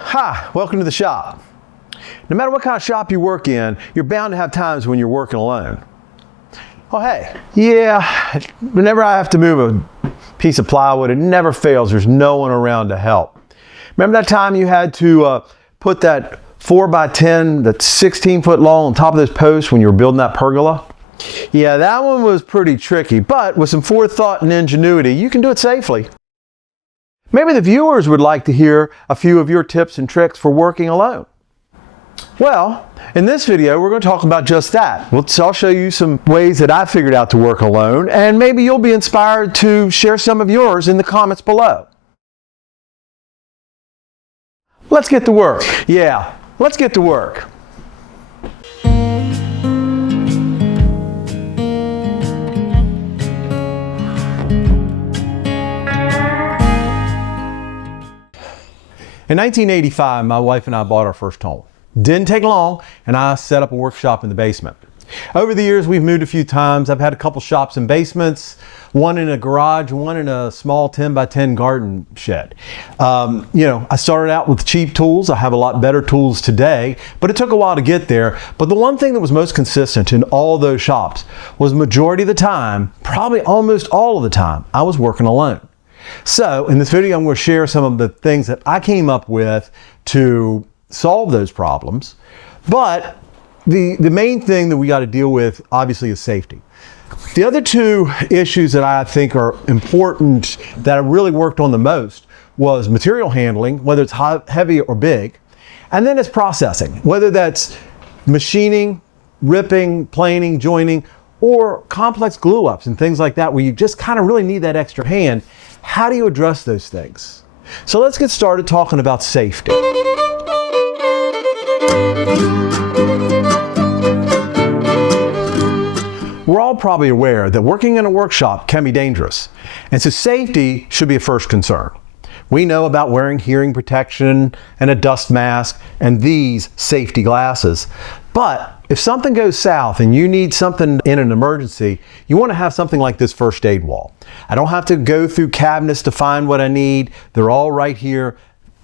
Hi, welcome to the shop. No matter what kind of shop you work in, you're bound to have times when you're working alone. Oh hey, yeah, whenever I have to move a piece of plywood, it never fails. There's no one around to help. Remember that time you had to put that 4x10 that's 16 foot long on top of those posts when you were building that pergola? Yeah, that one was pretty tricky, but with some forethought and ingenuity, you can do it safely. Maybe the viewers would like to hear a few of your tips and tricks for working alone. Well, in this video, we're going to talk about just that. I'll show you some ways that I figured out to work alone, and maybe you'll be inspired to share some of yours in the comments below. Let's get to work. Yeah, let's get to work. In 1985, my wife and I bought our first home. Didn't take long, and I set up a workshop in the basement. Over the years, we've moved a few times. I've had a couple shops in basements, one in a garage, one in a small 10x10 garden shed. I started out with cheap tools. I have a lot better tools today, but it took a while to get there. But the one thing that was most consistent in all those shops was majority of the time, probably almost all of the time, I was working alone. So in this video, I'm going to share some of the things that I came up with to solve those problems. But the main thing that we got to deal with, obviously, is safety. The other two issues that I think are important that I really worked on the most was material handling, whether it's heavy or big, and then it's processing, whether that's machining, ripping, planing, joining, or complex glue-ups and things like that, where you just kind of really need that extra hand. How do you address those things? So let's get started talking about safety. We're all probably aware that working in a workshop can be dangerous, and so safety should be a first concern. We know about wearing hearing protection and a dust mask and these safety glasses, but if something goes south and you need something in an emergency, you want to have something like this first aid wall. I don't have to go through cabinets to find what I need. They're all right here,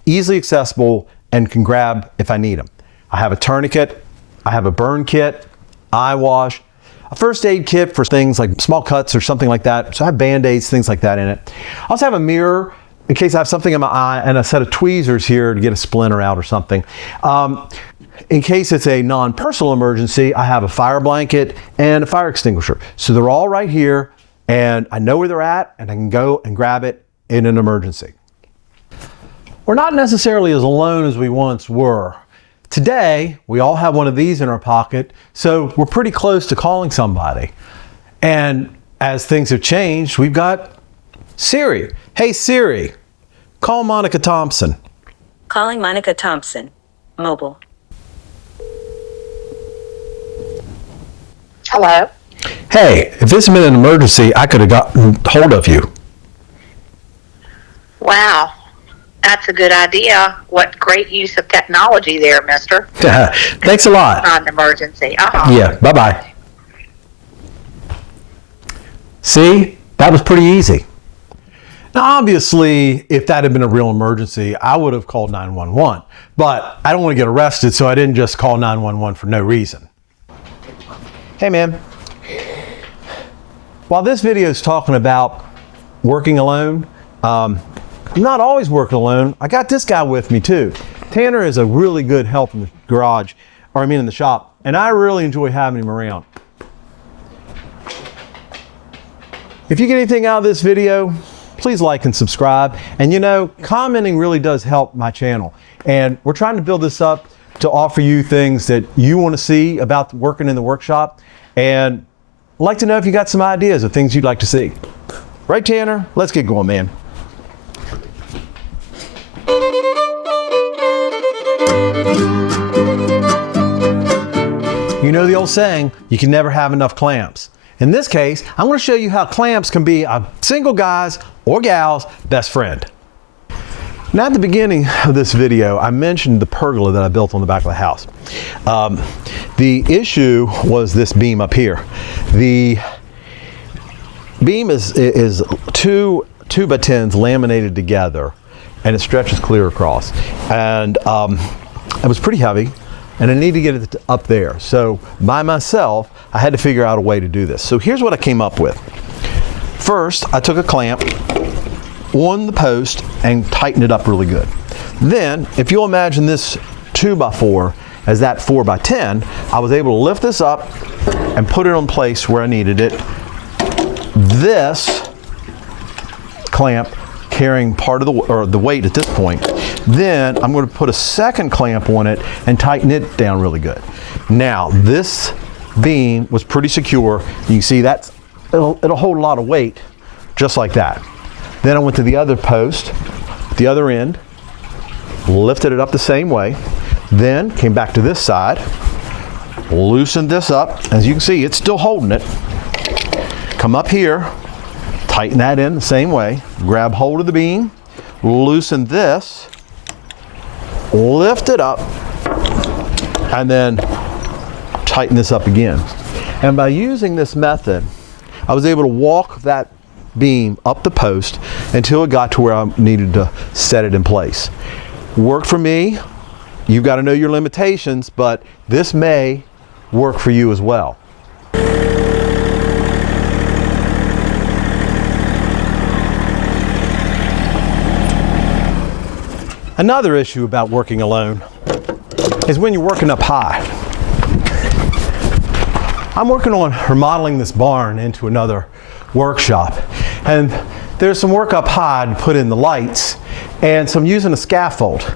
easily accessible, and can grab if I need them. I have a tourniquet, I have a burn kit, eye wash, a first aid kit for things like small cuts or something like that. So I have Band-Aids, things like that in it. I also have a mirror in case I have something in my eye, and a set of tweezers here to get a splinter out or something. In case it's a non-personal emergency, I have a fire blanket and a fire extinguisher. So they're all right here, and I know where they're at, and I can go and grab it in an emergency. We're not necessarily as alone as we once were. Today, we all have one of these in our pocket, so we're pretty close to calling somebody. And as things have changed, we've got Siri. Hey Siri, call Monica Thompson. Calling Monica Thompson. Mobile. Hello? Hey, if this had been an emergency, I could have gotten hold of you. Wow, that's a good idea. What great use of technology there, mister. Thanks a lot. Not an emergency. Yeah, bye-bye. See, that was pretty easy. Now, obviously, if that had been a real emergency, I would have called 911. But I don't want to get arrested, so I didn't just call 911 for no reason. Hey, man. While this video is talking about working alone, I'm not always working alone. I got this guy with me, too. Tanner is a really good help in the garage, in the shop, and I really enjoy having him around. If you get anything out of this video, please like and subscribe. And commenting really does help my channel. And we're trying to build this up to offer you things that you want to see about working in the workshop. And I'd like to know if you got some ideas of things you'd like to see. Right, Tanner? Let's get going, man. You know the old saying, you can never have enough clamps. In this case, I'm going to show you how clamps can be a single guy's or gal's best friend. Now at the beginning of this video, I mentioned the pergola that I built on the back of the house. The issue was this beam up here. The beam is two 2x10s laminated together and it stretches clear across. And it was pretty heavy, and I needed to get it up there. So by myself, I had to figure out a way to do this. So here's what I came up with. First, I took a clamp on the post and tightened it up really good. Then, if you'll imagine this 2x4 as that 4x10, I was able to lift this up and put it in place where I needed it. This clamp carrying part of the weight at this point. Then I'm going to put a second clamp on it and tighten it down really good. Now this beam was pretty secure. You can see it'll hold a lot of weight just like that. Then I went to the other post, the other end, lifted it up the same way, then came back to this side, loosened this up. As you can see, it's still holding it. Come up here, tighten that in the same way, grab hold of the beam, loosen this, lift it up, and then tighten this up again. And by using this method, I was able to walk that beam up the post until it got to where I needed to set it in place. Worked for me. You've got to know your limitations, but this may work for you as well. Another issue about working alone is when you're working up high. I'm working on remodeling this barn into another workshop, and there's some work up high to put in the lights, and so I'm using a scaffold.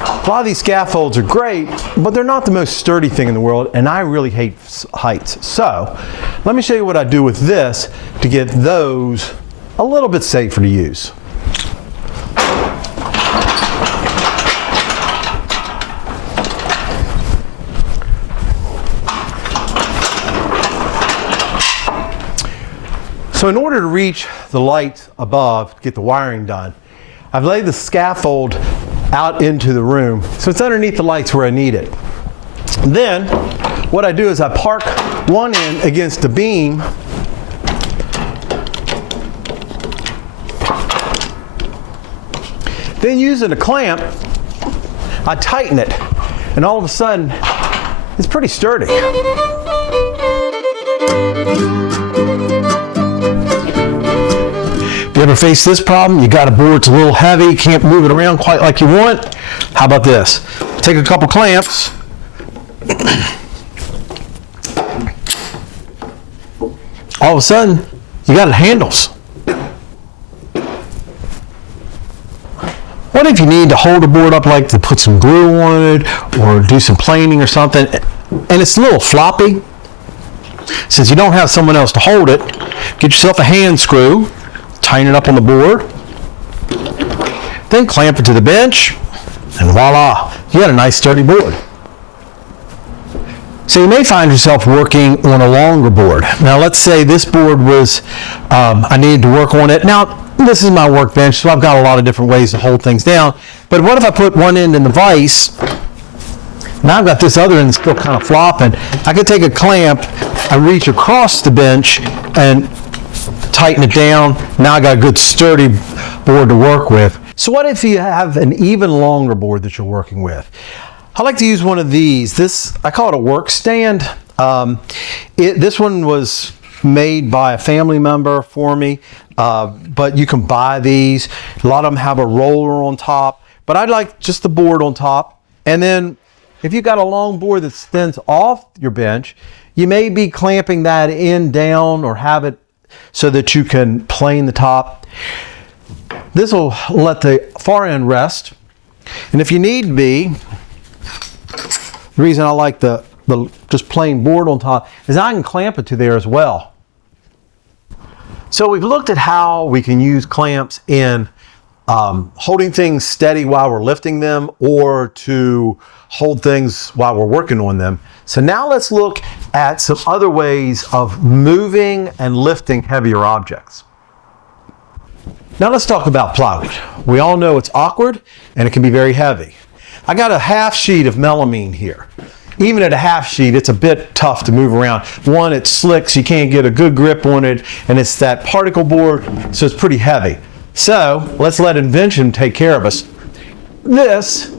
A lot of these scaffolds are great, but they're not the most sturdy thing in the world, and I really hate heights. So let me show you what I do with this to get those a little bit safer to use. So in order to reach the light above, to get the wiring done, I've laid the scaffold out into the room, so it's underneath the lights where I need it. Then, what I do is I park one end against the beam, then using a clamp, I tighten it, and all of a sudden, it's pretty sturdy. You ever face this problem? You got a board that's a little heavy, can't move it around quite like you want? How about this? Take a couple clamps, all of a sudden, you got handles. What if you need to hold a board up, like to put some glue on it or do some planing or something, and it's a little floppy? Since you don't have someone else to hold it, get yourself a hand screw, tighten it up on the board, then clamp it to the bench, and voila, you got a nice sturdy board. So you may find yourself working on a longer board. Now let's say this board was, I needed to work on it. Now this is my workbench, so I've got a lot of different ways to hold things down. But what if I put one end in the vise? Now I've got this other end still kind of flopping. I could take a clamp and reach across the bench and tighten it down. Now I got a good sturdy board to work with. So what if you have an even longer board that you're working with? I like to use one of these. This, I call it a work stand. This one was made by a family member for me, but you can buy these. A lot of them have a roller on top, but I like just the board on top. And then if you've got a long board that extends off your bench, you may be clamping that in down or have it so that you can plane the top. This will let the far end rest. And if you need be, the reason I like the just plain board on top is I can clamp it to there as well. So we've looked at how we can use clamps in holding things steady while we're lifting them, or to hold things while we're working on them. So now let's look at some other ways of moving and lifting heavier objects. Now let's talk about plywood. We all know it's awkward and it can be very heavy. I got a half sheet of melamine here. Even at a half sheet, it's a bit tough to move around. One, it slicks, you can't get a good grip on it, and it's that particle board, so it's pretty heavy. So let's let invention take care of us. This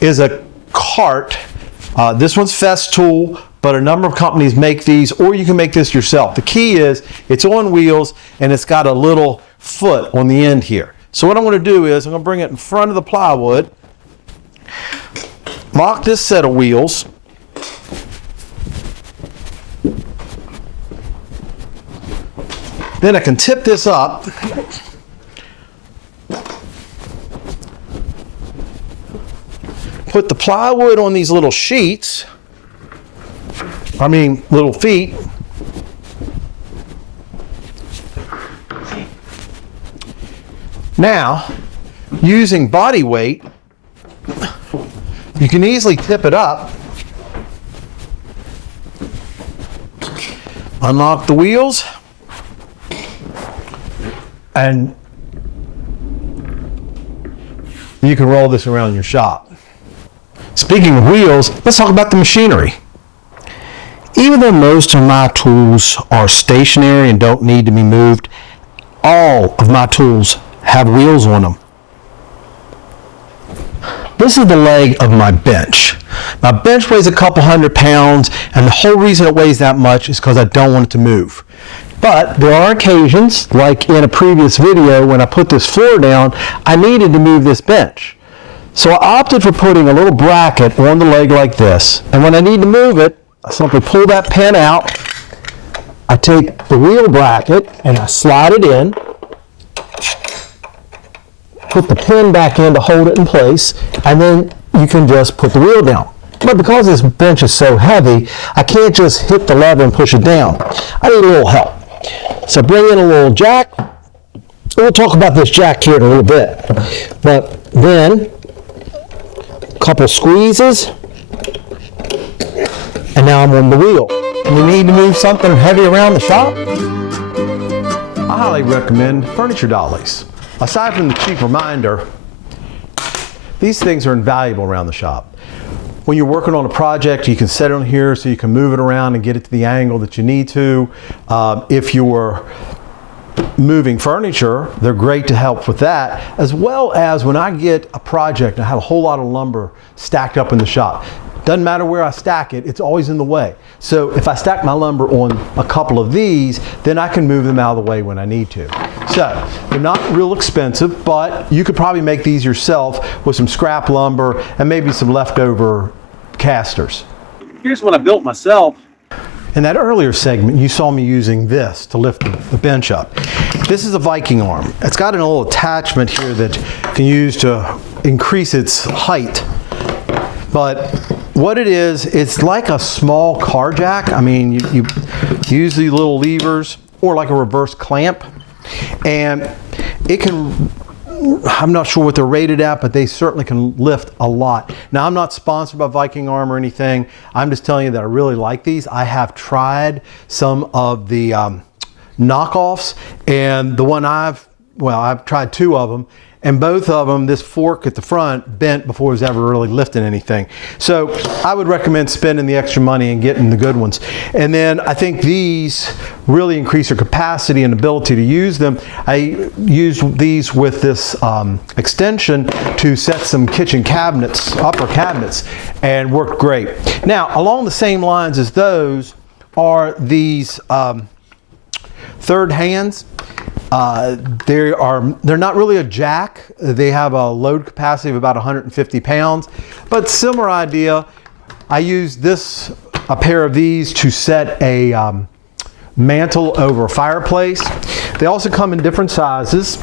is a cart. This one's Festool, but a number of companies make these, or you can make this yourself. The key is it's on wheels and it's got a little foot on the end here. So what I'm going to do is I'm going to bring it in front of the plywood, lock this set of wheels, then I can tip this up, put the plywood on these little sheets, little feet, now using body weight you can easily tip it up, unlock the wheels, and you can roll this around your shop. Speaking of wheels, let's talk about the machinery. Even though most of my tools are stationary and don't need to be moved, all of my tools have wheels on them. This is the leg of my bench. My bench weighs a couple 100 pounds, and the whole reason it weighs that much is because I don't want it to move. But there are occasions, like in a previous video when I put this floor down, I needed to move this bench. So I opted for putting a little bracket on the leg like this, and when I need to move it, I simply pull that pin out, I take the wheel bracket and I slide it in, put the pin back in to hold it in place, and then you can just put the wheel down. But because this bench is so heavy, I can't just hit the lever and push it down. I need a little help. So bring in a little jack. We'll talk about this jack here in a little bit. But then, a couple squeezes, and now I'm on the wheel. And you need to move something heavy around the shop? I highly recommend furniture dollies. Aside from the cheap reminder, these things are invaluable around the shop. When you're working on a project, you can set it on here so you can move it around and get it to the angle that you need to. If you're moving furniture, they're great to help with that, as well as when I get a project and I have a whole lot of lumber stacked up in the shop. Doesn't matter where I stack it, it's always in the way. So if I stack my lumber on a couple of these, then I can move them out of the way when I need to. So they're not real expensive, but you could probably make these yourself with some scrap lumber and maybe some leftover casters. Here's what I built myself. In that earlier segment, you saw me using this to lift the bench up. This is a Viking arm. It's got a little attachment here that you can use to increase its height. But what it is, it's like a small car jack. I mean, you use the little levers or like a reverse clamp, and it can, I'm not sure what they're rated at, but they certainly can lift a lot. Now, I'm not sponsored by Viking Arm or anything. I'm just telling you that I really like these. I have tried some of the knockoffs, and the one I've tried two of them, and both of them, this fork at the front bent before it was ever really lifting anything. So I would recommend spending the extra money and getting the good ones. And then I think these really increase your capacity and ability to use them. I use these with this extension to set some kitchen cabinets, upper cabinets, and worked great. Now, along the same lines as those are these third hands. They're not really a jack. They have a load capacity of about 150 pounds, but similar idea. I used a pair of these to set a mantle over a fireplace. They also come in different sizes.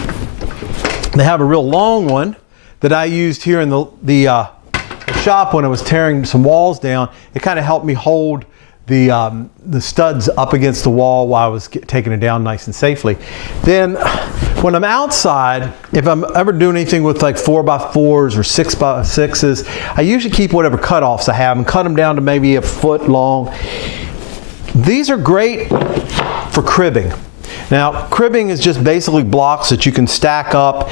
They have a real long one that I used here in the shop when I was tearing some walls down. It kind of helped me hold the studs up against the wall while I was taking it down nice and safely. Then when I'm outside, if I'm ever doing anything with like 4x4s or 6x6s, I usually keep whatever cutoffs I have and cut them down to maybe a foot long. These are great for cribbing. Now, cribbing is just basically blocks that you can stack up.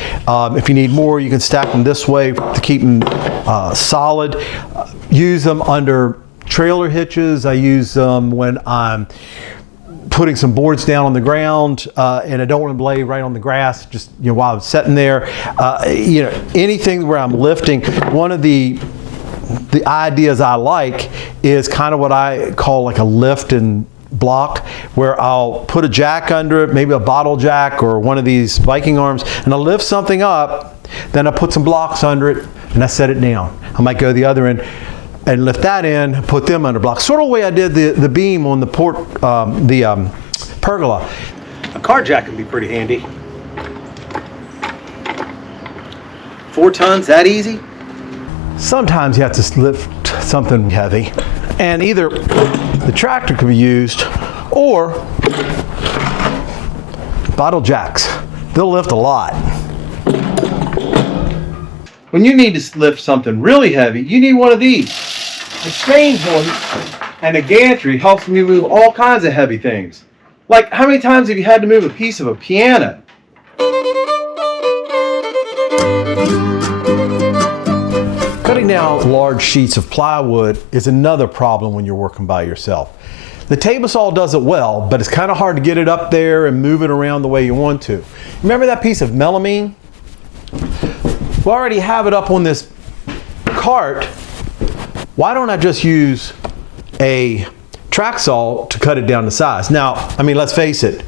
If you need more, you can stack them this way to keep them solid. Use them under trailer hitches. I use them when I'm putting some boards down on the ground, and I don't want to lay right on the grass, just while I'm sitting there. Anything where I'm lifting. One of the ideas I like is kind of what I call like a lift and block, where I'll put a jack under it, maybe a bottle jack or one of these Viking arms, and I'll lift something up, then I put some blocks under it and I set it down. I might go the other end and lift that in, put them under blocks. Sort of the way I did the beam on the pergola. A car jack can be pretty handy. 4 tons, that easy? Sometimes you have to lift something heavy, and either the tractor could be used or bottle jacks. They'll lift a lot. When you need to lift something really heavy, you need one of these. The strange one and a gantry helps me move all kinds of heavy things. Like, how many times have you had to move a piece of a piano? Cutting down large sheets of plywood is another problem when you're working by yourself. The table saw does it well, but it's kind of hard to get it up there and move it around the way you want to. Remember that piece of melamine? We already have it up on this cart. Why don't I just use a track saw to cut it down to size? Now, let's face it,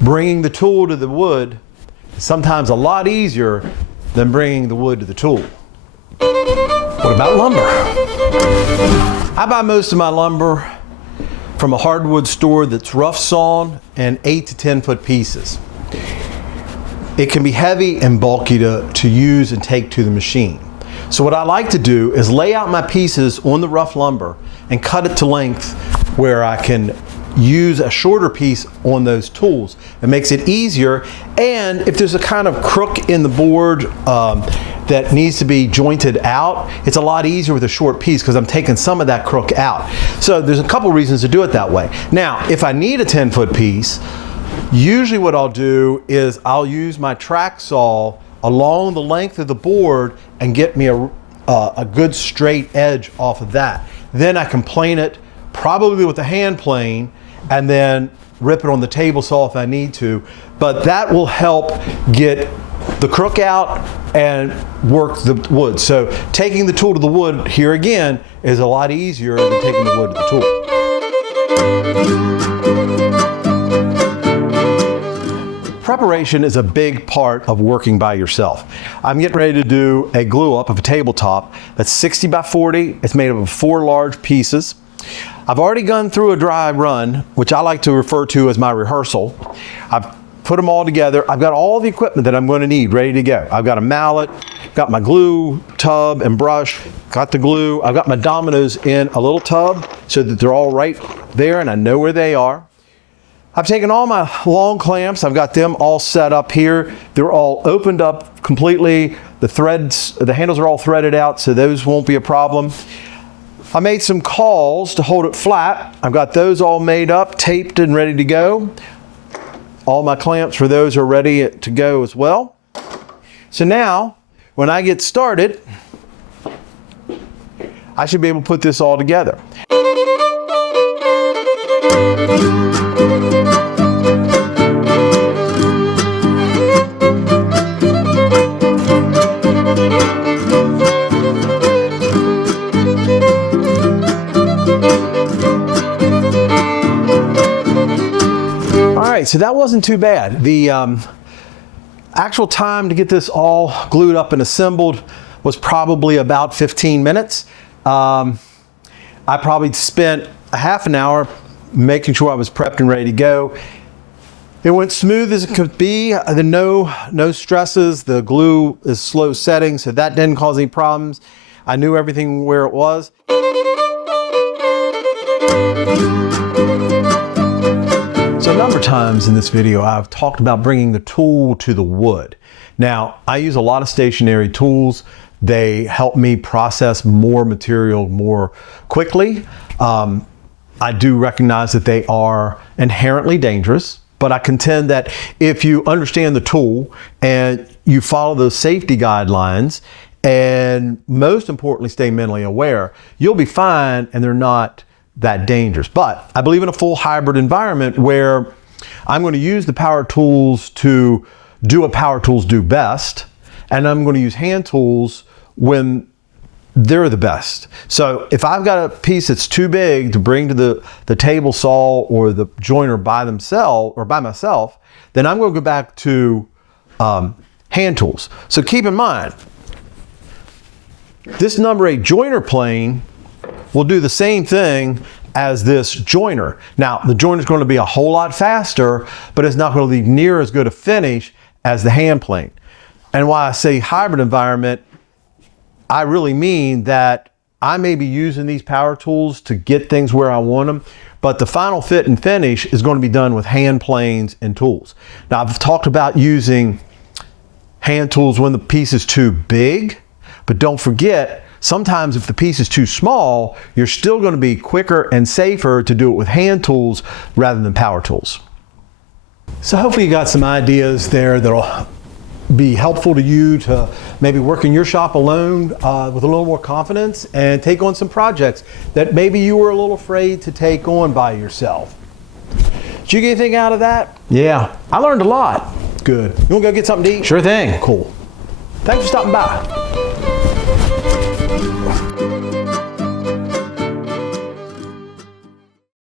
bringing the tool to the wood is sometimes a lot easier than bringing the wood to the tool. What about lumber? I buy most of my lumber from a hardwood store that's rough sawn and 8 to 10 foot pieces. It can be heavy and bulky to use and take to the machine. So what I like to do is lay out my pieces on the rough lumber and cut it to length where I can use a shorter piece on those tools. It makes it easier, and if there's a kind of crook in the board that needs to be jointed out, it's a lot easier with a short piece because I'm taking some of that crook out. So there's a couple reasons to do it that way. Now, if I need a 10-foot piece, usually what I'll do is I'll use my track saw along the length of the board and get me a good straight edge off of that. Then I can plane it probably with a hand plane and then rip it on the table saw if I need to. But that will help get the crook out and work the wood. So taking the tool to the wood here again is a lot easier than taking the wood to the tool. Preparation is a big part of working by yourself. I'm getting ready to do a glue up of a tabletop that's 60 by 40. It's made up of 4 large pieces. I've already gone through a dry run, which I like to refer to as my rehearsal. I've put them all together. I've got all the equipment that I'm going to need ready to go. I've got a mallet, got my glue tub and brush, got the glue. I've got my dominoes in a little tub so that they're all right there and I know where they are. I've taken all my long clamps. I've got them all set up here. They're all opened up completely. The threads, the handles are all threaded out, so those won't be a problem. I made some cawls to hold it flat. I've got those all made up, taped and ready to go. All my clamps for those are ready to go as well. So now, when I get started, I should be able to put this all together. So that wasn't too bad. The actual time to get this all glued up and assembled was probably about 15 minutes. I probably spent a half an hour making sure I was prepped and ready to go. It went smooth as it could be. No stresses. The glue is slow setting, so that didn't cause any problems. I knew everything where it was. So a number of times in this video, I've talked about bringing the tool to the wood. Now, I use a lot of stationary tools. They help me process more material more quickly. I do recognize that they are inherently dangerous, but I contend that if you understand the tool and you follow those safety guidelines, and most importantly, stay mentally aware, you'll be fine and they're not that dangerous. But I believe in a full hybrid environment where I'm going to use the power tools to do what power tools do best, and I'm going to use hand tools when they're the best. So if I've got a piece that's too big to bring to the table saw or the joiner by themselves or by myself, then I'm going to go back to hand tools. So keep in mind, this number 8 joiner plane will do the same thing as this joiner. Now, the joiner is going to be a whole lot faster, but it's not going to leave near as good a finish as the hand plane. And why I say hybrid environment, I really mean that I may be using these power tools to get things where I want them, but the final fit and finish is going to be done with hand planes and tools. Now, I've talked about using hand tools when the piece is too big, but don't forget, sometimes if the piece is too small, you're still going to be quicker and safer to do it with hand tools rather than power tools. So hopefully you got some ideas there that'll be helpful to you to maybe work in your shop alone with a little more confidence and take on some projects that maybe you were a little afraid to take on by yourself. Did you get anything out of that? Yeah, I learned a lot. Good. You want to go get something to eat? Sure thing. Cool. Thanks for stopping by.